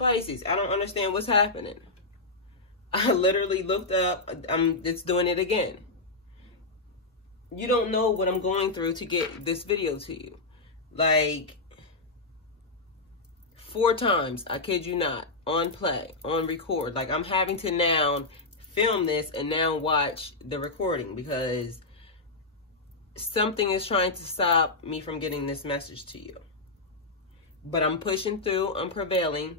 Pisces, I don't understand what's happening. I literally looked up. It's doing it again. You don't know what I'm going through to get this video to you. Like, 4 times, I kid you not, on play, on record. Like, I'm having to now film this and now watch the recording because something is trying to stop me from getting this message to you. But I'm pushing through, I'm prevailing.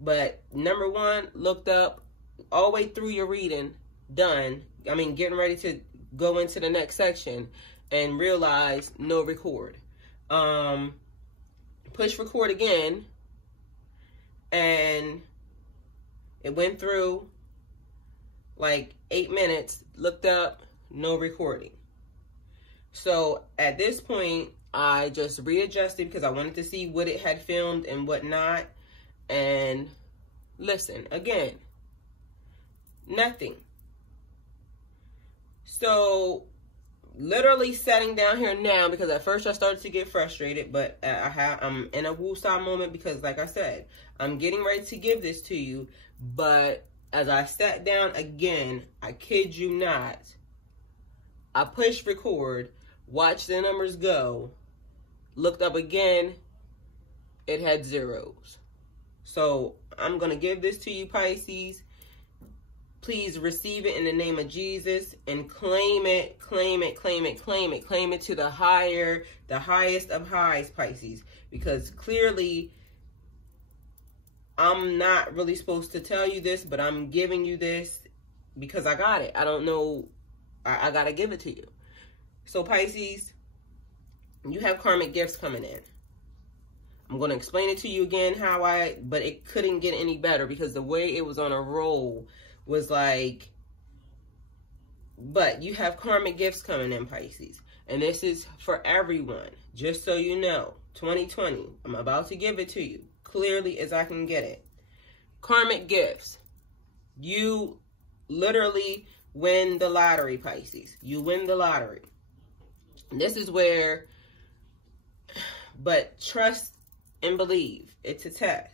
But number 1, looked up, all the way through your reading, done. I mean, getting ready to go into the next section and realize no record. Push record again, and it went through like 8 minutes, looked up, no recording. So at this point, I just readjusted because I wanted to see what it had filmed and what not. And listen, again, nothing. So literally sitting down here now, because at first I started to get frustrated, but I'm in a woosah moment because, like I said, I'm getting ready to give this to you. But as I sat down again, I kid you not, I pushed record, watched the numbers go, looked up again, it had zeros. So I'm going to give this to you, Pisces. Please receive it in the name of Jesus and claim it, claim it, claim it, claim it, claim it to the highest of highs, Pisces. Because clearly, I'm not really supposed to tell you this, but I'm giving you this because I got it. I don't know, I got to give it to you. So Pisces, you have karmic gifts coming in. I'm going to explain it to you again but it couldn't get any better because the way it was on a roll was like, but you have karmic gifts coming in, Pisces. And this is for everyone. Just so you know, 2020, I'm about to give it to you clearly as I can get it. Karmic gifts. You literally win the lottery, Pisces. You win the lottery. This is where, but trust and believe. It's a test.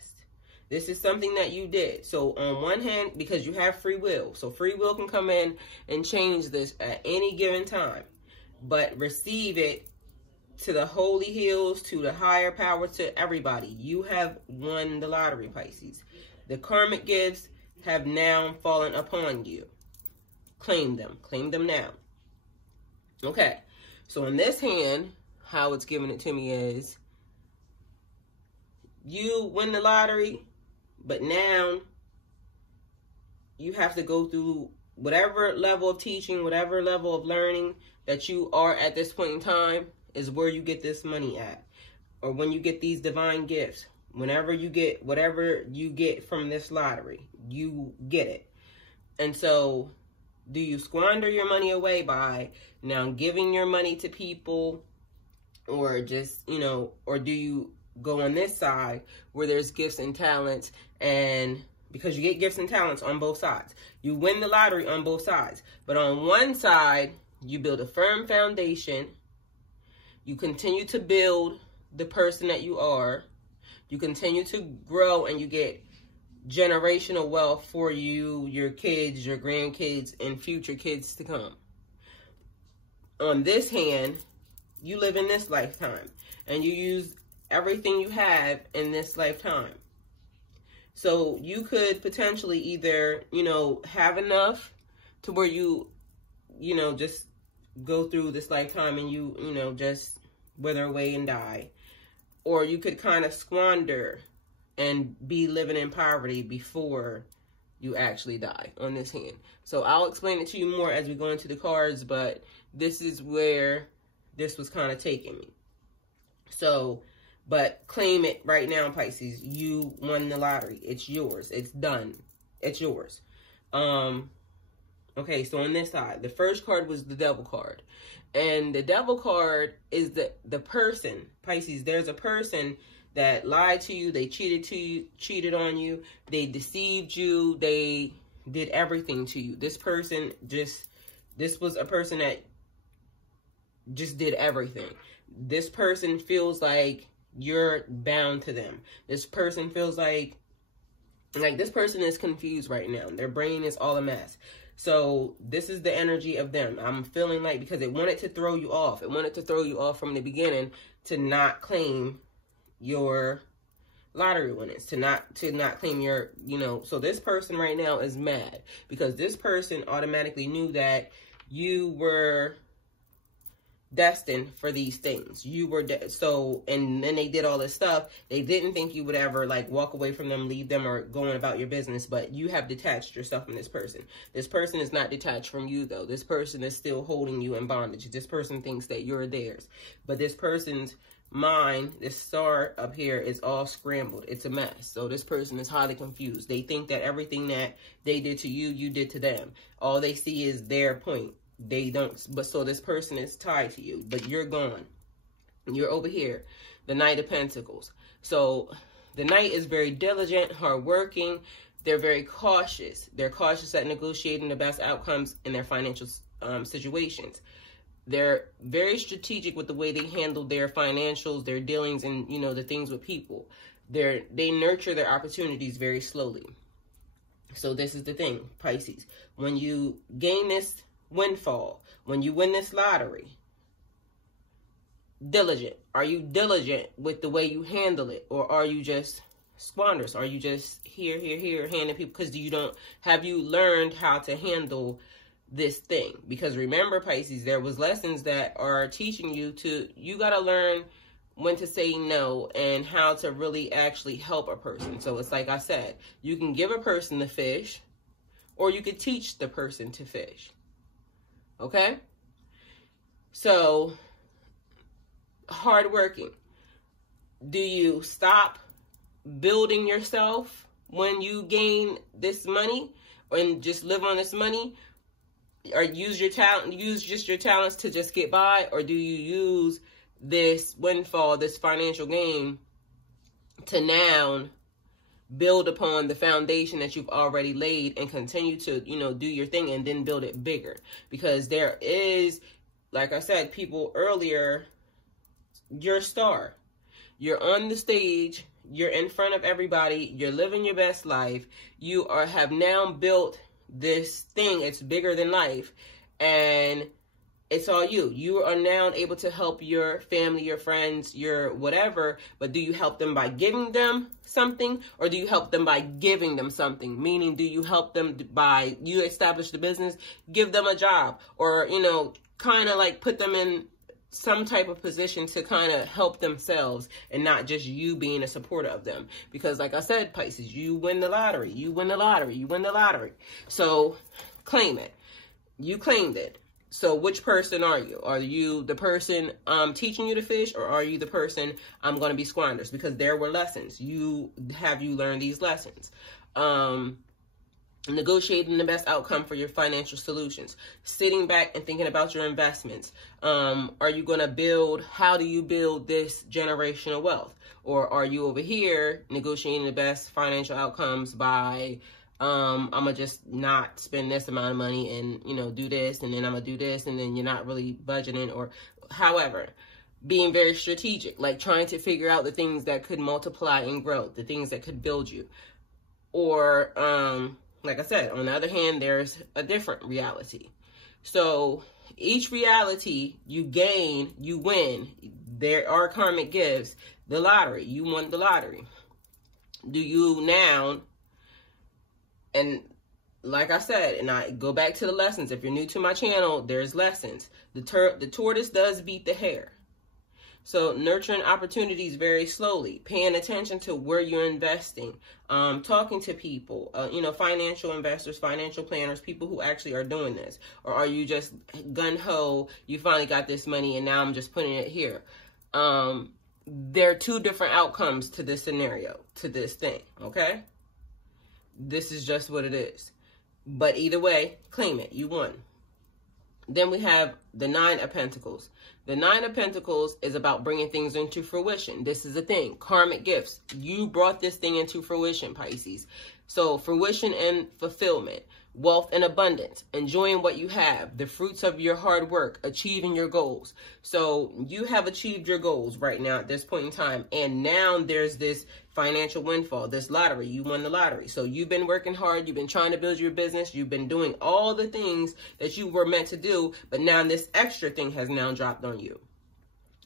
This is something that you did. So on one hand, because you have free will. So free will can come in and change this at any given time. But receive it to the holy hills, to the higher power, to everybody. You have won the lottery, Pisces. The karmic gifts have now fallen upon you. Claim them. Claim them now. Okay. So in this hand, how it's giving it to me is, you win the lottery, but now you have to go through whatever level of teaching, whatever level of learning that you are at this point in time is where you get this money at. Or when you get these divine gifts, whenever you get whatever you get from this lottery, you get it. And so do you squander your money away by now giving your money to people, or just, or do you go on this side where there's gifts and talents, and because you get gifts and talents on both sides. You win the lottery on both sides. But on one side, you build a firm foundation. You continue to build the person that you are. You continue to grow, and you get generational wealth for you, your kids, your grandkids, and future kids to come. On this hand, you live in this lifetime, and you use everything you have in this lifetime. So you could potentially either, have enough to where you, just go through this lifetime and you, just wither away and die. Or you could kind of squander and be living in poverty before you actually die on this hand. So I'll explain it to you more as we go into the cards, but this is where this was kind of taking me. So, but claim it right now, Pisces. You won the lottery. It's yours. It's done. It's yours. Okay, so on this side, the first card was the Devil card. And the Devil card is the person, Pisces. There's a person that lied to you. They cheated on you. They deceived you. They did everything to you. This person this was a person that just did everything. This person feels like you're bound to them. This person feels like Like, this person is confused right now. Their brain is all a mess. So this is the energy of them. I'm feeling like, because it wanted to throw you off. It wanted to throw you off from the beginning to not claim your lottery winnings, to not claim your, you know. So this person right now is mad because this person automatically knew that you were destined for these things. You were so, and then they did all this stuff. They didn't think you would ever like walk away from them, leave them, or go on about your business, but you have detached yourself from this person. This person is not detached from you though. This person is still holding you in bondage. This person thinks that you're theirs, but this person's mind, this star up here, is all scrambled. It's a mess. So this person is highly confused. They think that everything that they did to you, you did to them. All they see is their point. They don't, but so this person is tied to you, but you're gone. You're over here, the Knight of Pentacles. So the Knight is very diligent, hardworking. They're very cautious. They're cautious at negotiating the best outcomes in their financial situations. They're very strategic with the way they handle their financials, their dealings, and, you know, the things with people. They nurture their opportunities very slowly. So this is the thing, Pisces. When you gain this windfall, when you win this lottery, diligent. Are you diligent with the way you handle it, or are you just squanders? Are you just here, handing people? Because have you learned how to handle this thing? Because remember, Pisces, there was lessons that are teaching you you got to learn when to say no and how to really actually help a person. So it's like I said, you can give a person the fish, or you could teach the person to fish. Okay? So, hardworking. Do you stop building yourself when you gain this money and just live on this money? Or use your talent, use just your talents to just get by? Or do you use this windfall, this financial gain, to now build upon the foundation that you've already laid and continue to, you know, do your thing and then build it bigger? Because there is, like I said, people earlier, you're a star. You're on the stage. You're in front of everybody. You're living your best life. You have now built this thing. It's bigger than life. And it's all you. You are now able to help your family, your friends, your whatever, but do you help them by giving them something, or do you help them by giving them something? Meaning, do you help them by, you establish the business, give them a job, or, you know, kind of like put them in some type of position to kind of help themselves, and not just you being a supporter of them. Because like I said, Pisces, you win the lottery, you win the lottery, you win the lottery. So claim it. You claimed it. So which person are you? Are you the person teaching you to fish, or are you the person I'm going to be squanders? Because there were lessons. You learned these lessons. Negotiating the best outcome for your financial solutions. Sitting back and thinking about your investments. Are you going to build, how do you build this generational wealth? Or are you over here negotiating the best financial outcomes by, I'm going to just not spend this amount of money and, you know, do this, and then I'm going to do this, and then you're not really budgeting, or however. Being very strategic, like trying to figure out the things that could multiply and grow, the things that could build you. Or, like I said, on the other hand, there's a different reality. So each reality you gain, you win. There are karmic gifts. The lottery, you won the lottery. Do you now, and like I said, and I go back to the lessons. If you're new to my channel, there's lessons. The tortoise does beat the hare. So nurturing opportunities very slowly, paying attention to where you're investing, talking to people, you know, financial investors, financial planners, people who actually are doing this. Or are you just gun-ho, you finally got this money and now I'm just putting it here. There are two different outcomes to this scenario, to this thing, okay? This is just what it is. But either way, claim it. You won. Then we have the Nine of Pentacles. The Nine of Pentacles is about bringing things into fruition. This is the thing. Karmic gifts. You brought this thing into fruition, Pisces. So fruition and fulfillment. Wealth and abundance. Enjoying what you have. The fruits of your hard work. Achieving your goals. So you have achieved your goals right now at this point in time. And now there's this financial windfall, this lottery, you won the lottery. So you've been working hard, you've been trying to build your business, you've been doing all the things that you were meant to do, but now this extra thing has now dropped on you.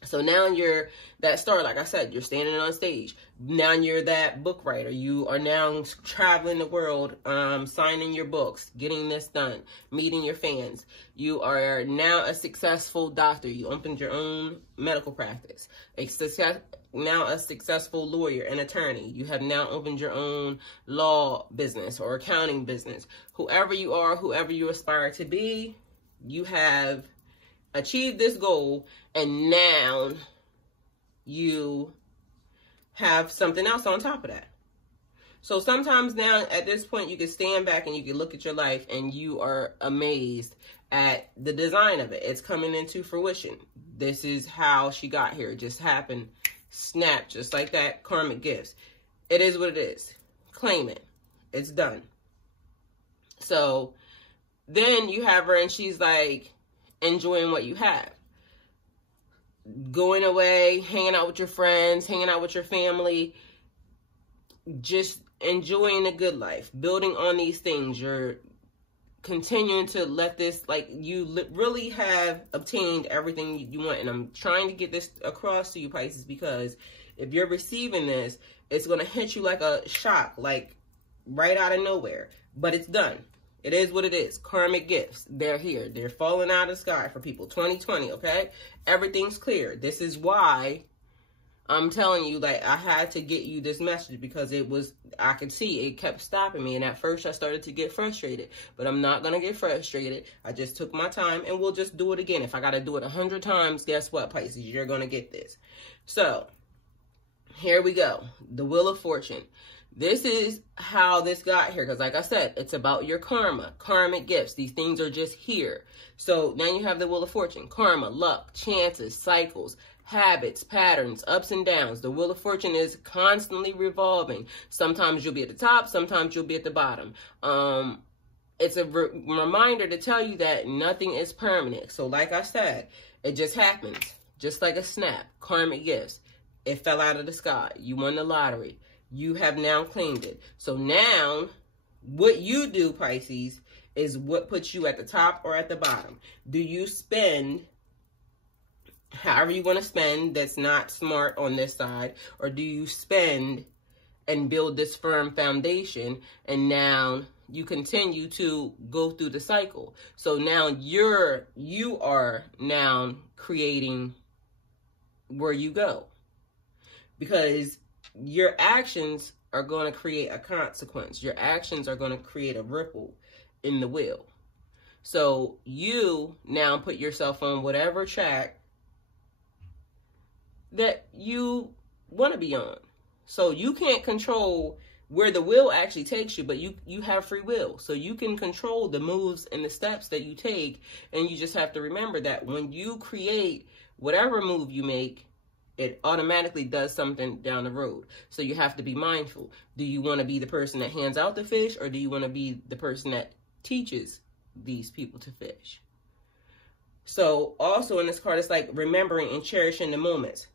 So now you're that star, like I said, you're standing on stage. Now you're that book writer. You are now traveling the world, signing your books, getting this done, meeting your fans. You are now a successful doctor. You opened your own medical practice. Now a successful lawyer and attorney. You have now opened your own law business or accounting business. Whoever you are, whoever you aspire to be, you have achieved this goal, and now you have something else on top of that. So sometimes now at this point you can stand back and you can look at your life and you are amazed at the design of it. It's coming into fruition. This is how she got here. It just happened. Snap, just like that. Karmic gifts. It is what it is. Claim it. It's done. So then you have her and she's like, enjoying what you have, going away, hanging out with your friends, hanging out with your family, just enjoying a good life, building on these things. You're continuing to let this, like, you really have obtained everything you want. And I'm trying to get this across to you, Pisces, because if you're receiving this, it's going to hit you like a shock, like right out of nowhere, but it's done. It is what it is. Karmic gifts. They're here. They're falling out of the sky for people. 2020, okay? Everything's clear. This is why I'm telling you, like, I had to get you this message because it was, I could see it kept stopping me. And at first I started to get frustrated, but I'm not going to get frustrated. I just took my time and we'll just do it again. If I got to do it 100 times, guess what, Pisces? You're going to get this. So here we go. The Wheel of Fortune. This is how this got here, because like I said, it's about your karma, karmic gifts. These things are just here. So now you have the Wheel of Fortune, karma, luck, chances, cycles, habits, patterns, ups and downs. The Wheel of Fortune is constantly revolving. Sometimes you'll be at the top, sometimes you'll be at the bottom. It's a reminder to tell you that nothing is permanent. So like I said, it just happens, just like a snap. Karmic gifts. It fell out of the sky. You won the lottery. You have now claimed it. So now, what you do, Pisces, is what puts you at the top or at the bottom. Do you spend however you want to spend that's not smart on this side? Or do you spend and build this firm foundation and now you continue to go through the cycle? So now you are now creating where you go. Because your actions are going to create a consequence. Your actions are going to create a ripple in the wheel. So you now put yourself on whatever track that you want to be on. So you can't control where the wheel actually takes you, but you have free will. So you can control the moves and the steps that you take. And you just have to remember that when you create whatever move you make, it automatically does something down the road. So you have to be mindful. Do you want to be the person that hands out the fish, or do you want to be the person that teaches these people to fish? So also in this card, it's like remembering and cherishing the moments.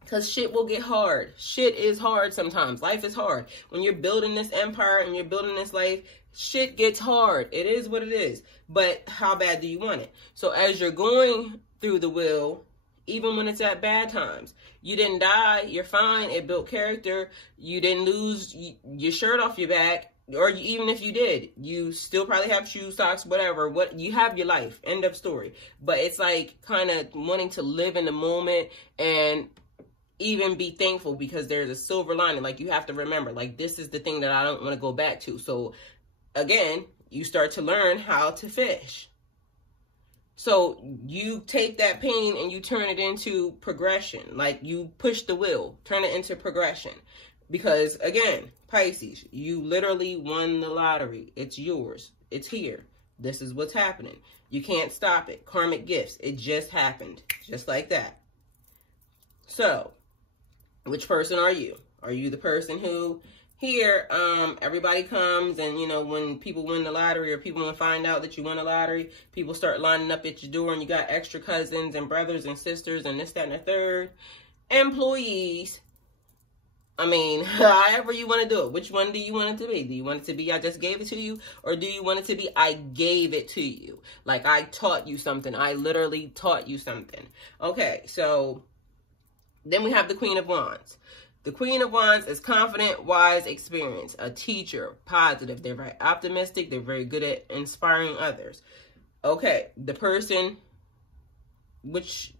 Because shit will get hard. Shit is hard sometimes. Life is hard. When you're building this empire and you're building this life, shit gets hard. It is what it is. But how bad do you want it? So as you're going through the wheel, even when it's at bad times, you didn't die, you're fine, it built character, you didn't lose your shirt off your back, or even if you did, you still probably have shoes, socks, whatever, you have your life, end of story. But it's like kind of wanting to live in the moment and even be thankful, because there's a silver lining. Like, you have to remember, like, this is the thing that I don't want to go back to. So again, you start to learn how to fish. So you take that pain and you turn it into progression. Like, you push the wheel, turn it into progression. Because again, Pisces, you literally won the lottery. It's yours. It's here. This is what's happening. You can't stop it. Karmic gifts. It just happened. Just like that. So, which person are you? Are you the person who here, everybody comes and, you know, when people win the lottery or people want to find out that you won the lottery, people start lining up at your door and you got extra cousins and brothers and sisters and this, that, and the third, employees I mean, however you want to do it. Which one do you want it to be? Do you want it to be I just gave it to you? Or do you want it to be I gave it to you? Like I taught you something. I literally taught you something. Okay, so then we have the Queen of Wands. The Queen of Wands is confident, wise, experienced, a teacher, positive. They're very optimistic. They're very good at inspiring others. Okay, the person, which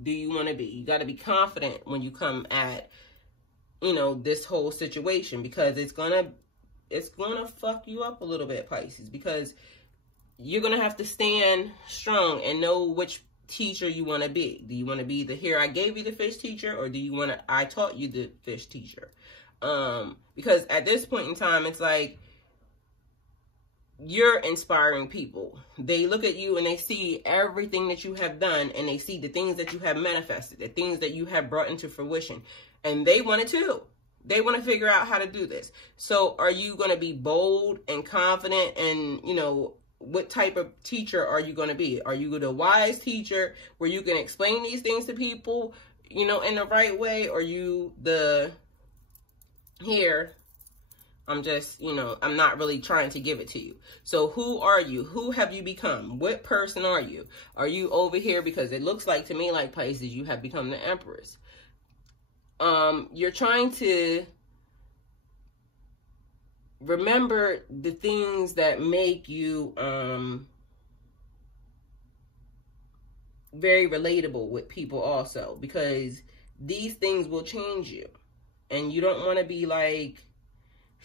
do you want to be? You got to be confident when you come at, you know, this whole situation, because it's gonna fuck you up a little bit, Pisces, because you're gonna have to stand strong and know which teacher you want to be. Do you want to be the here I gave you the fish teacher, or do you want to I taught you the fish teacher? Because at this point in time, it's like you're inspiring people. They look at you and they see everything that you have done, and they see the things that you have manifested, the things that you have brought into fruition, and they want it too. They want to figure out how to do this. So are you going to be bold and confident, and, you know, what type of teacher are you going to be? Are you the wise teacher where you can explain these things to people, you know, in the right way? Or you the here, I'm just, you know, I'm not really trying to give it to you. So who are you? Who have you become? What person are you? Are you over here? Because it looks like to me like, Pisces, you have become the Empress. You're trying to remember the things that make you very relatable with people also, because these things will change you, and you don't want to be like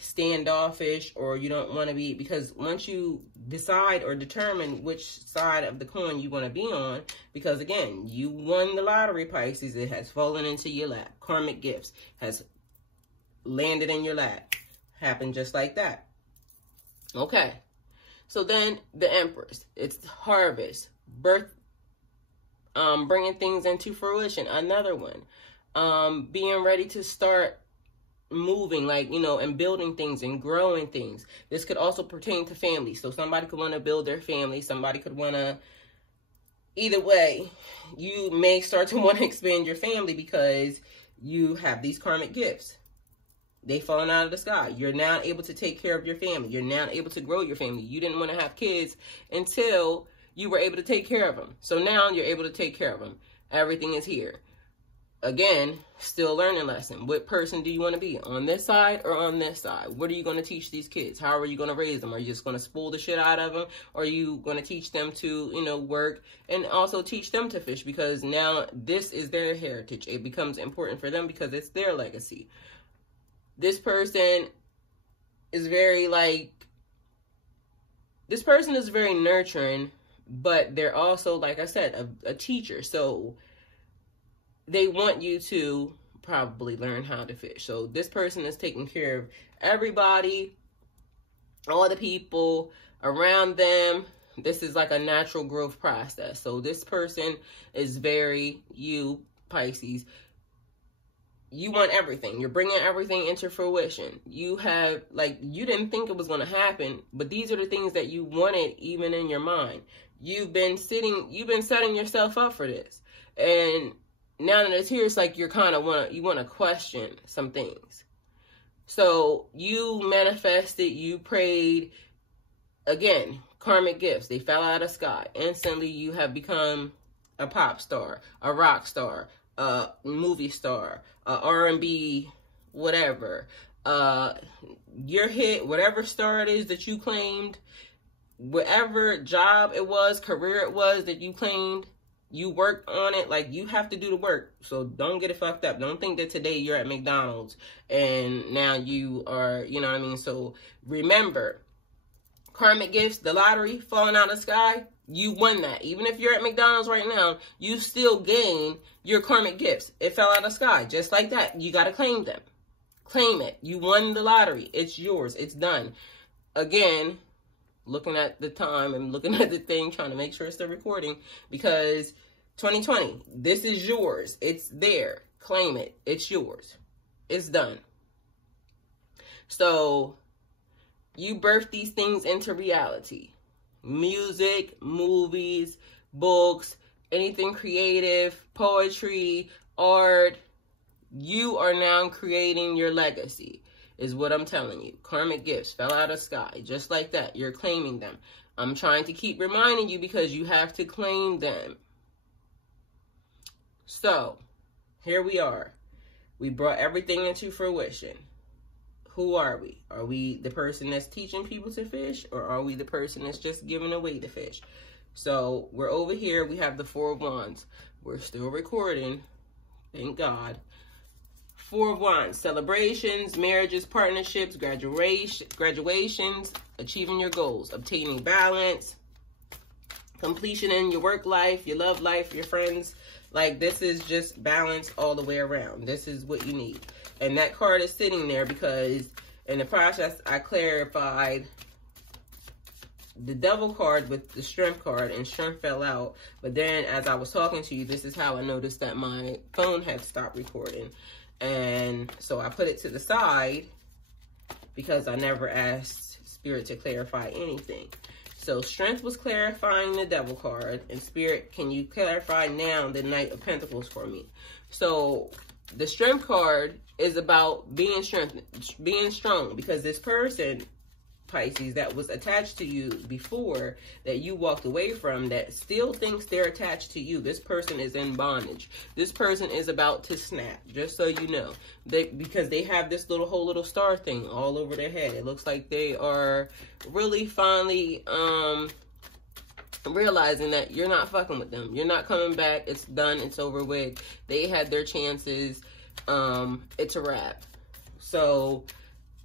standoffish, or you don't want to be, because once you decide or determine which side of the coin you want to be on, because again, you won the lottery, Pisces, it has fallen into your lap. Karmic gifts has landed in your lap. Happened just like that. Okay. So then the Empress, it's harvest, birth, bringing things into fruition. Another one, being ready to start moving, like, you know, and building things and growing things. This could also pertain to family. So somebody could want to build their family. Somebody could want to, either way, you may start to want to expand your family because you have these karmic gifts. They falling out of the sky. You're now able to take care of your family. You're now able to grow your family. You didn't want to have kids until you were able to take care of them. So now you're able to take care of them. Everything is here. Again, still learning lesson. What person do you want to be? On this side or on this side? What are you going to teach these kids? How are you going to raise them? Are you just going to spoil the shit out of them? Or are you going to teach them to, you know, work, and also teach them to fish? Because now this is their heritage. It becomes important for them because it's their legacy. This person is very nurturing, but they're also, like I said, a teacher. So they want you to probably learn how to fish. So this person is taking care of everybody, all the people around them. This is like a natural growth process. So this person is very, you, Pisces, you want everything. You're bringing everything into fruition. You have, like, you didn't think it was going to happen, but these are the things that you wanted even in your mind. You've been setting yourself up for this. And now that it's here, it's like you're kind of you want to question some things. So you manifested, you prayed. Again, karmic gifts, they fell out of the sky. Instantly, you have become a pop star, a rock star, a movie star, a R&B, whatever. Your hit, whatever star it is that you claimed, whatever job it was, career it was that you claimed, you worked on it. Like, you have to do the work. So don't get it fucked up. Don't think that today you're at McDonald's and now you are, you know what I mean? So remember, karmic gifts, the lottery falling out of the sky, you won that. Even if you're at McDonald's right now, you still gain your karmic gifts. It fell out of the sky. Just like that. You got to claim them. Claim it. You won the lottery. It's yours. It's done. Again, looking at the time and looking at the thing, trying to make sure it's still recording, because 2020, this is yours. It's there. Claim it. It's yours. It's done. So you birth these things into reality. Music, movies, books, anything creative, poetry, art, You are now creating your legacy, is what I'm telling you. Karmic gifts fell out of the sky, just like that. You're claiming them. I'm trying to keep reminding you because you have to claim them. So, here we are. We brought everything into fruition. Who are we? Are we the person that's teaching people to fish, or are we the person that's just giving away the fish? So, we're over here. We have the Four of Wands. We're still recording. Thank God. Four of Wands, celebrations, marriages, partnerships, graduations, achieving your goals, obtaining balance, completion in your work life, your love life, your friends. Like, this is just balance all the way around. This is what you need. And that card is sitting there because in the process, I clarified the Devil card with the Strength card, and Strength fell out. But then as I was talking to you, this is how I noticed that my phone had stopped recording. And so I put it to the side because I never asked Spirit to clarify anything. So Strength was clarifying the Devil card, and Spirit, can you clarify now the Knight of Pentacles for me? So the Strength card is about being strong, because this person, Pisces, that was attached to you before, that you walked away from, that still thinks they're attached to you. This person is in bondage. This person is about to snap, just so you know. Because they have this whole little star thing all over their head. It looks like they are really finally realizing that you're not fucking with them. You're not coming back. It's done. It's over with. They had their chances. It's a wrap. So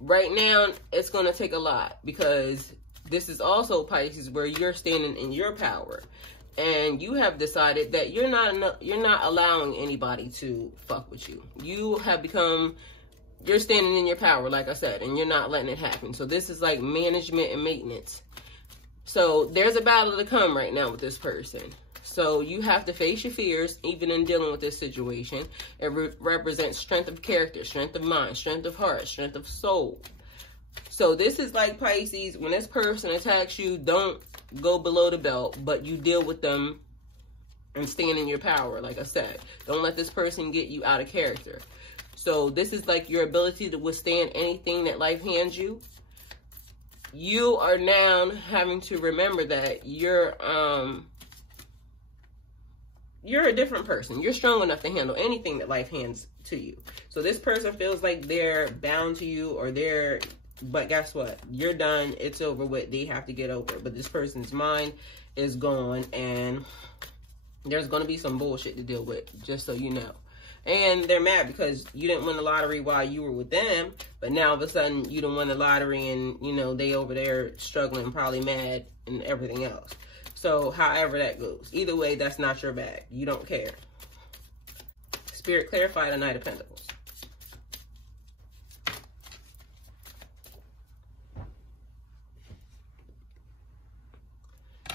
right now, it's going to take a lot, because this is also, Pisces, where you're standing in your power. And you have decided that you're not allowing anybody to fuck with you. You're standing in your power, like I said, and you're not letting it happen. So this is like management and maintenance. So there's a battle to come right now with this person. So you have to face your fears, even in dealing with this situation. It represents strength of character, strength of mind, strength of heart, strength of soul. So this is like, Pisces, when this person attacks you, don't go below the belt, but you deal with them and stand in your power, like I said. Don't let this person get you out of character. So this is like your ability to withstand anything that life hands you. You are now having to remember that you're a different person. You're strong enough to handle anything that life hands to you. So this person feels like they're bound to you, or but guess what? You're done. It's over with. They have to get over it. But this person's mind is gone, and there's going to be some bullshit to deal with, just so you know. And they're mad because you didn't win the lottery while you were with them, but now all of a sudden you done won the lottery, and, you know, they over there struggling, probably mad and everything else. So however that goes, either way, that's not your bag. You don't care. Spirit, clarify the Knight of Pentacles.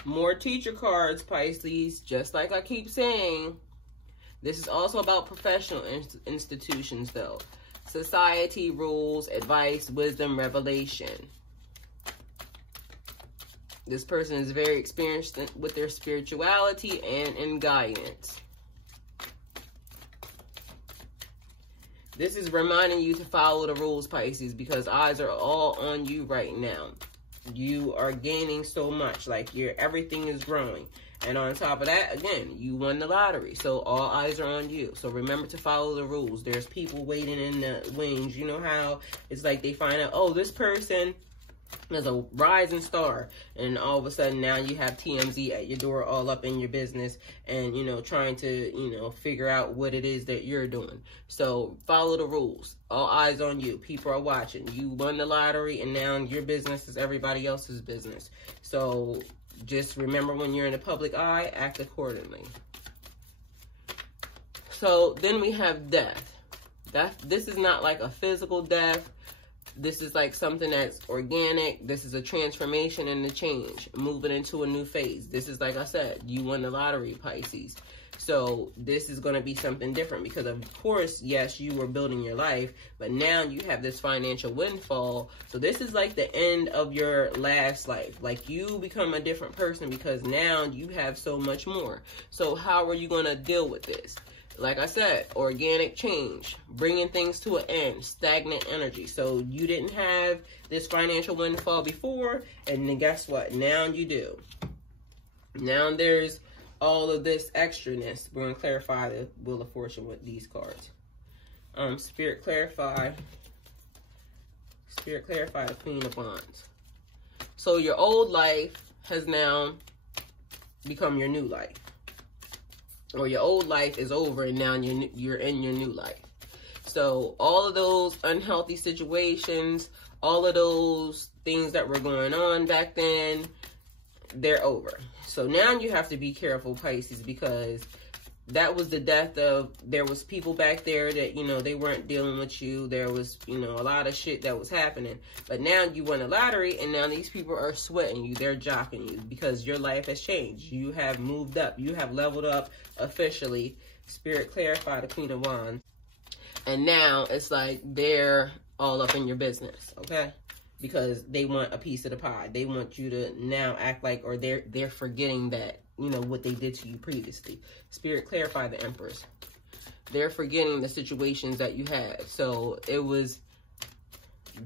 More teacher cards, Pisces. Just like I keep saying, this is also about professional institutions, though. Society, rules, advice, wisdom, revelation. This person is very experienced with their spirituality and in guidance. This is reminding you to follow the rules, Pisces, because eyes are all on you right now. You are gaining so much, like everything is growing. And on top of that, again, you won the lottery. So all eyes are on you. So remember to follow the rules. There's people waiting in the wings. You know how it's like they find out, oh, this person is a rising star. And all of a sudden now you have TMZ at your door, all up in your business, and, you know, trying to, you know, figure out what it is that you're doing. So follow the rules. All eyes on you. People are watching. You won the lottery, and now your business is everybody else's business. So just remember, when you're in the public eye, act accordingly. So then we have death. This is not like a physical death. This is like something that's organic. This is a transformation and a change, moving into a new phase. This is, like I said, you won the lottery, Pisces. So this is going to be something different, because of course, yes, you were building your life, but now you have this financial windfall. So this is like the end of your last life. Like, you become a different person because now you have so much more. So how are you going to deal with this? like I said, organic change, bringing things to an end, stagnant energy. So you didn't have this financial windfall before, and then guess what? Now you do. Now there's all of this extraness. We're going to clarify the Wheel of Fortune with these cards. Spirit clarify the Queen of Wands. So your old life has now become your new life. Or your old life is over and now you're in your new life. So all of those unhealthy situations, all of those things that were going on back then, they're over. So now you have to be careful, Pisces, because that was the death of, there was people back there that, you know, they weren't dealing with you. There was, you know, a lot of shit that was happening. But now you won a lottery and now these people are sweating you. They're jocking you because your life has changed. You have moved up. You have leveled up officially. Spirit clarify the Queen of Wands. And now it's like they're all up in your business, okay? Because they want a piece of the pie. They want you to now act like, or they're forgetting that, you know, what they did to you previously. Spirit clarify the Empress. They're forgetting the situations that you had. So it was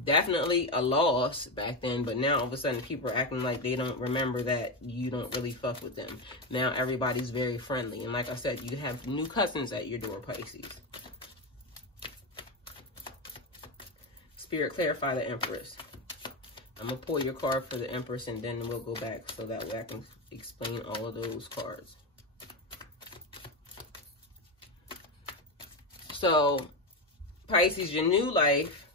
definitely a loss back then, but now all of a sudden people are acting like they don't remember that you don't really fuck with them. Now everybody's very friendly. And like I said, you have new cousins at your door, Pisces. Spirit clarify the Empress. I'm going to pull your card for the Empress and then we'll go back so that way I can explain all of those cards. So, Pisces, your new life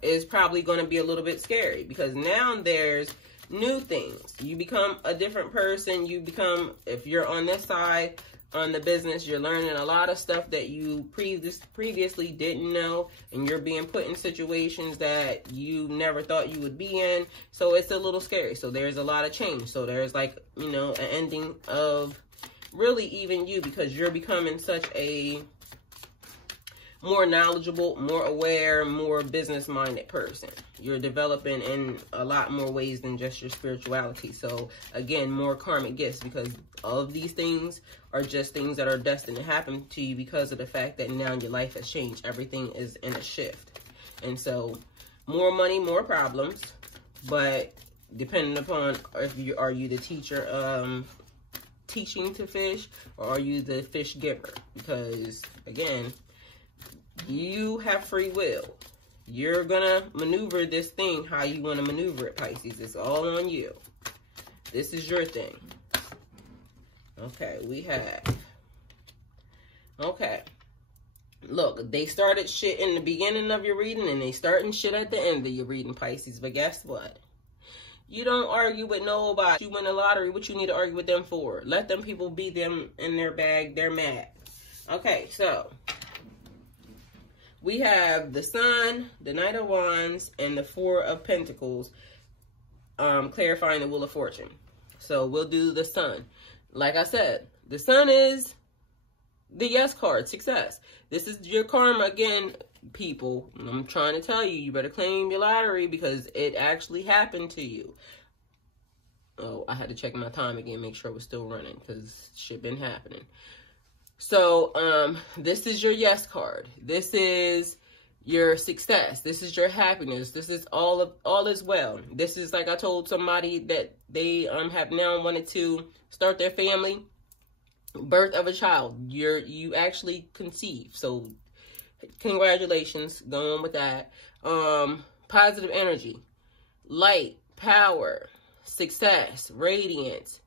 is probably going to be a little bit scary because now there's new things. You become a different person. You become, if you're on this side, on the business, you're learning a lot of stuff that you previously didn't know, and you're being put in situations that you never thought you would be in. So it's a little scary. So there's a lot of change. So there's like, you know, an ending of really even you, because you're becoming such a more knowledgeable, more aware, more business-minded person. You're developing in a lot more ways than just your spirituality. So again, more karmic gifts, because all of these things are just things that are destined to happen to you because of the fact that now your life has changed. Everything is in a shift. And so more money, more problems, but depending upon if you are you the teacher teaching to fish, or are you the fish giver? Because again, you have free will. You're gonna maneuver this thing how you want to maneuver it, Pisces. It's all on you. This is your thing. Okay, we have. Okay. Look, they started shit in the beginning of your reading and they starting shit at the end of your reading, Pisces. But guess what? You don't argue with nobody. You win the lottery. What you need to argue with them for? Let them people be them in their bag. They're mad. Okay, so we have the Sun, the Knight of Wands, and the Four of Pentacles, clarifying the Wheel of Fortune. So we'll do the Sun. Like I said, the Sun is the yes card, success. This is your karma again, people. I'm trying to tell you, you better claim your lottery because it actually happened to you. Oh, I had to check my time again, make sure it was still running because shit been happening. So, this is your yes card. This is your success. This is your happiness. This is all is well. This is like I told somebody that they have now wanted to start their family. Birth of a child. You actually conceive. So, congratulations. Go on with that. Positive energy, light, power, success, radiance.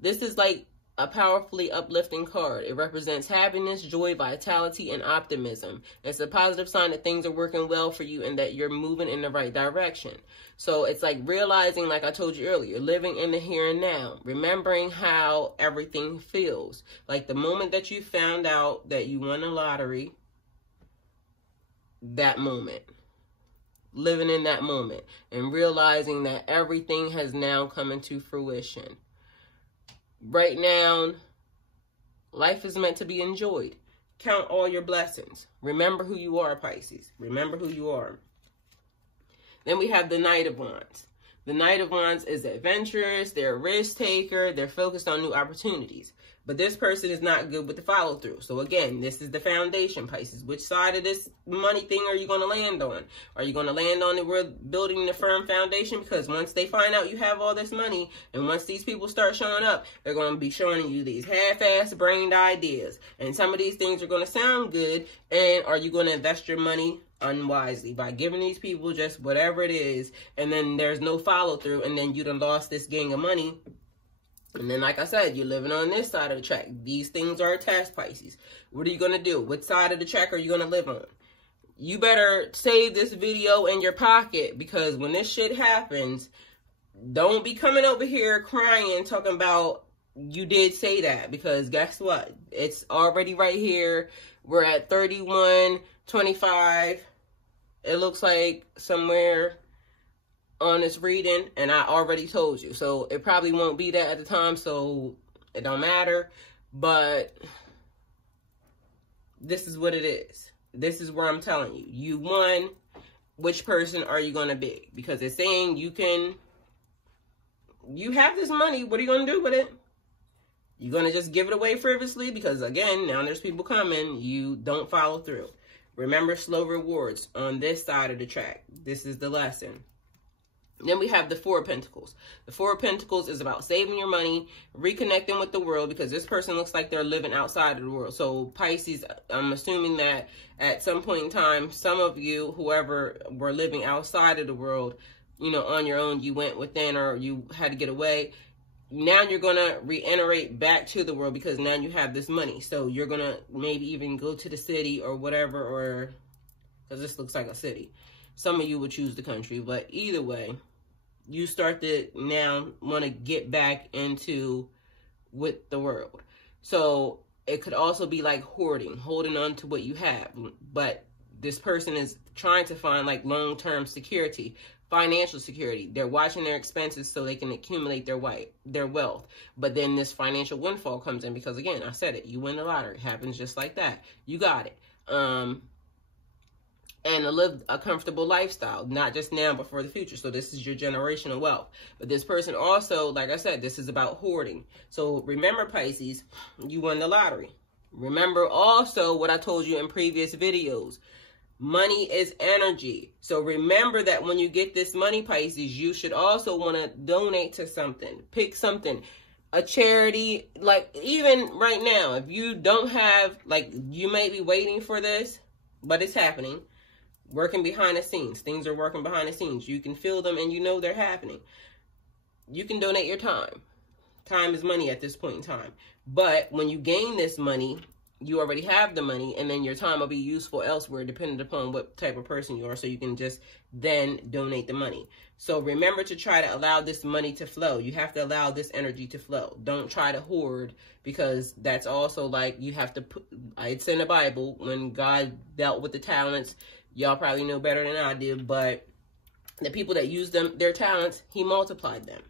This is like a powerfully uplifting card. It represents happiness, joy, vitality, and optimism. It's a positive sign that things are working well for you and that you're moving in the right direction. So it's like realizing, like I told you earlier, living in the here and now, remembering how everything feels. Like the moment that you found out that you won a lottery, that moment. Living in that moment and realizing that everything has now come into fruition. Right now, life is meant to be enjoyed. Count all your blessings. Remember who you are, Pisces. Remember who you are. Then we have the Knight of Wands. The Knight of Wands is adventurous. They're a risk taker. They're focused on new opportunities. But this person is not good with the follow through. So again, this is the foundation, Pisces. Which side of this money thing are you going to land on? Are you going to land on the we're building the firm foundation? Because once they find out you have all this money, and once these people start showing up, they're going to be showing you these half-ass brained ideas. And some of these things are going to sound good. And are you going to invest your money unwisely by giving these people just whatever it is, and then there's no follow through, and then you done lost this gang of money? And then, like I said, you're living on this side of the track. These things are attached, Pisces. What are you going to do? What side of the track are you going to live on? You better save this video in your pocket, because when this shit happens, don't be coming over here crying, talking about you did say that, because guess what? It's already right here. We're at 31:25. It looks like somewhere on this reading, and I already told you. So it probably won't be that at the time, so it don't matter. But this is what it is. This is where I'm telling you. You won. Which person are you going to be? Because it's saying you have this money. What are you going to do with it? You're going to just give it away frivolously? Because again, now there's people coming. You don't follow through. Remember, slow rewards on this side of the track. This is the lesson. Then we have the Four of Pentacles. The Four of Pentacles is about saving your money, reconnecting with the world, because this person looks like they're living outside of the world. So Pisces, I'm assuming that at some point in time, some of you, whoever were living outside of the world, you know, on your own, you went within, or you had to get away. Now you're going to reiterate back to the world, because now you have this money. So you're going to maybe even go to the city or whatever, or because this looks like a city. Some of you would choose the country, but either way, you start to now want to get back into with the world. So it could also be like hoarding, holding on to what you have. But this person is trying to find like long-term security, financial security. They're watching their expenses so they can accumulate their wealth. But then this financial windfall comes in, because again, I said it, you win the lottery. It happens just like that. You got it. And to live a comfortable lifestyle, not just now, but for the future. So this is your generational wealth. But this person also, like I said, this is about hoarding. So remember, Pisces, you won the lottery. Remember also what I told you in previous videos. Money is energy. So remember that when you get this money, Pisces, you should also want to donate to something. Pick something. A charity. Like even right now, if you don't have, like you may be waiting for this, but it's happening. Working behind the scenes. Things are working behind the scenes. You can feel them and you know they're happening. You can donate your time. Time is money at this point in time. But when you gain this money, you already have the money, and then your time will be useful elsewhere depending upon what type of person you are. So you can just then donate the money. So remember to try to allow this money to flow. You have to allow this energy to flow. Don't try to hoard, because that's also like you have to put, it's in the Bible when God dealt with the talents. Y'all probably know better than I did, but the people that used their talents, he multiplied them.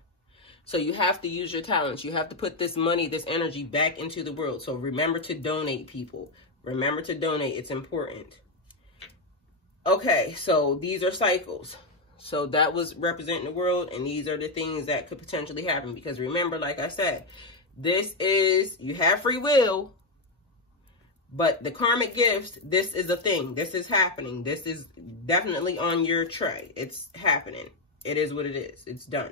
So you have to use your talents. You have to put this money, this energy back into the world. So remember to donate, people. Remember to donate. It's important. Okay, so these are cycles. So that was representing the world, and these are the things that could potentially happen. Because remember, like I said, this is, you have free will. But the karmic gifts, this is a thing. This is happening. This is definitely on your tray. It's happening. It is what it is. It's done.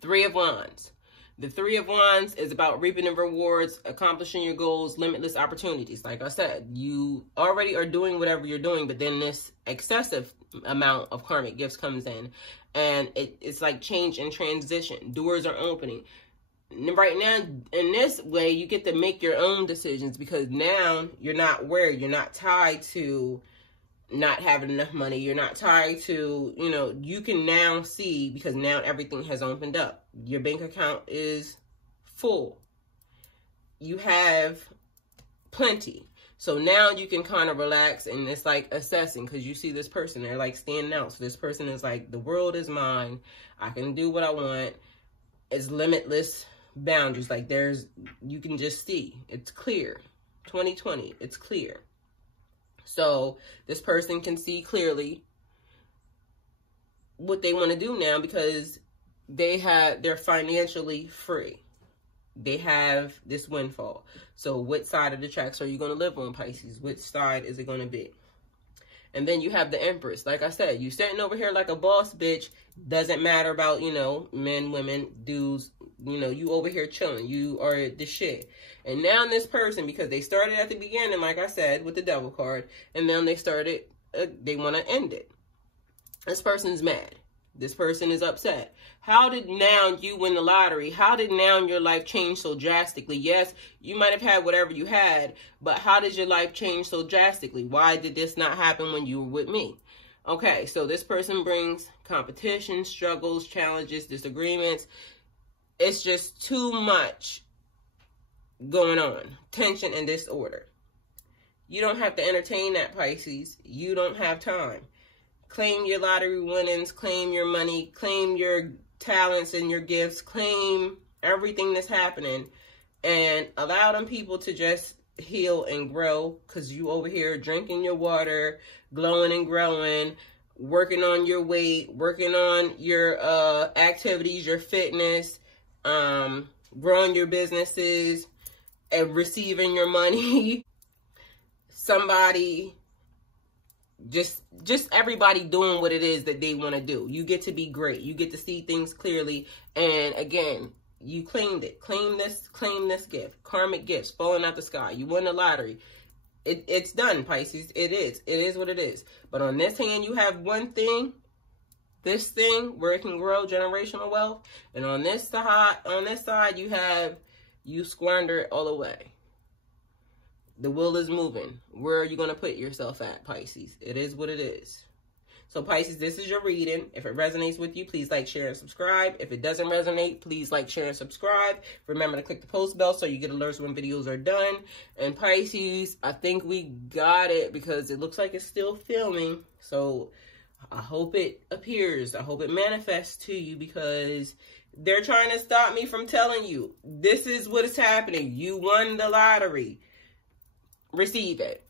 Three of Wands. The Three of Wands is about reaping the rewards, accomplishing your goals, limitless opportunities. Like I said, you already are doing whatever you're doing, but then this excessive amount of karmic gifts comes in. And it's like change and transition. Doors are opening. Right now, in this way, you get to make your own decisions, because now you're not worried. You're not tied to not having enough money. You're not tied to, you know, you can now see, because now everything has opened up. Your bank account is full. You have plenty. So now you can kind of relax, and it's like assessing, because you see this person, they're like standing out. So this person is like, the world is mine. I can do what I want. It's limitless boundaries. Like you can just see, it's clear. 2020, it's clear. So this person can see clearly what they want to do now because they're financially free. They have this windfall. So what side of the tracks are you going to live on, Pisces? Which side is it going to be? And then you have the Empress. Like I said, you sitting over here like a boss bitch. Doesn't matter about, you know, men, women, dudes. You know, you over here chilling. You are the shit. And now this person, because they started at the beginning, like I said, with the Devil card. And then they started, they want to end it. This person's mad. This person is upset. How did now you win the lottery? How did now your life change so drastically? Yes, you might have had whatever you had, but how did your life change so drastically? Why did this not happen when you were with me? Okay, so this person brings competition, struggles, challenges, disagreements. It's just too much going on. Tension and disorder. You don't have to entertain that, Pisces. You don't have time. Claim your lottery winnings, claim your money, claim your talents and your gifts, claim everything that's happening, and allow them people to just heal and grow, because you over here drinking your water, glowing and growing, working on your weight, working on your activities, your fitness, growing your businesses, and receiving your money. Somebody... Just everybody doing what it is that they want to do. You get to be great. You get to see things clearly. And again, you claimed it. Claim this gift. Karmic gifts falling out the sky. You won the lottery. It's done, Pisces. It is. It is what it is. But on this hand, you have one thing. This thing where it can grow generational wealth. And on this side, you squander it all away. The wheel is moving. Where are you going to put yourself at, Pisces? It is what it is. So, Pisces, this is your reading. If it resonates with you, please like, share, and subscribe. If it doesn't resonate, please like, share, and subscribe. Remember to click the post bell so you get alerts when videos are done. And, Pisces, I think we got it because it looks like it's still filming. So, I hope it appears. I hope it manifests to you because they're trying to stop me from telling you. This is what is happening. You won the lottery. Receive it.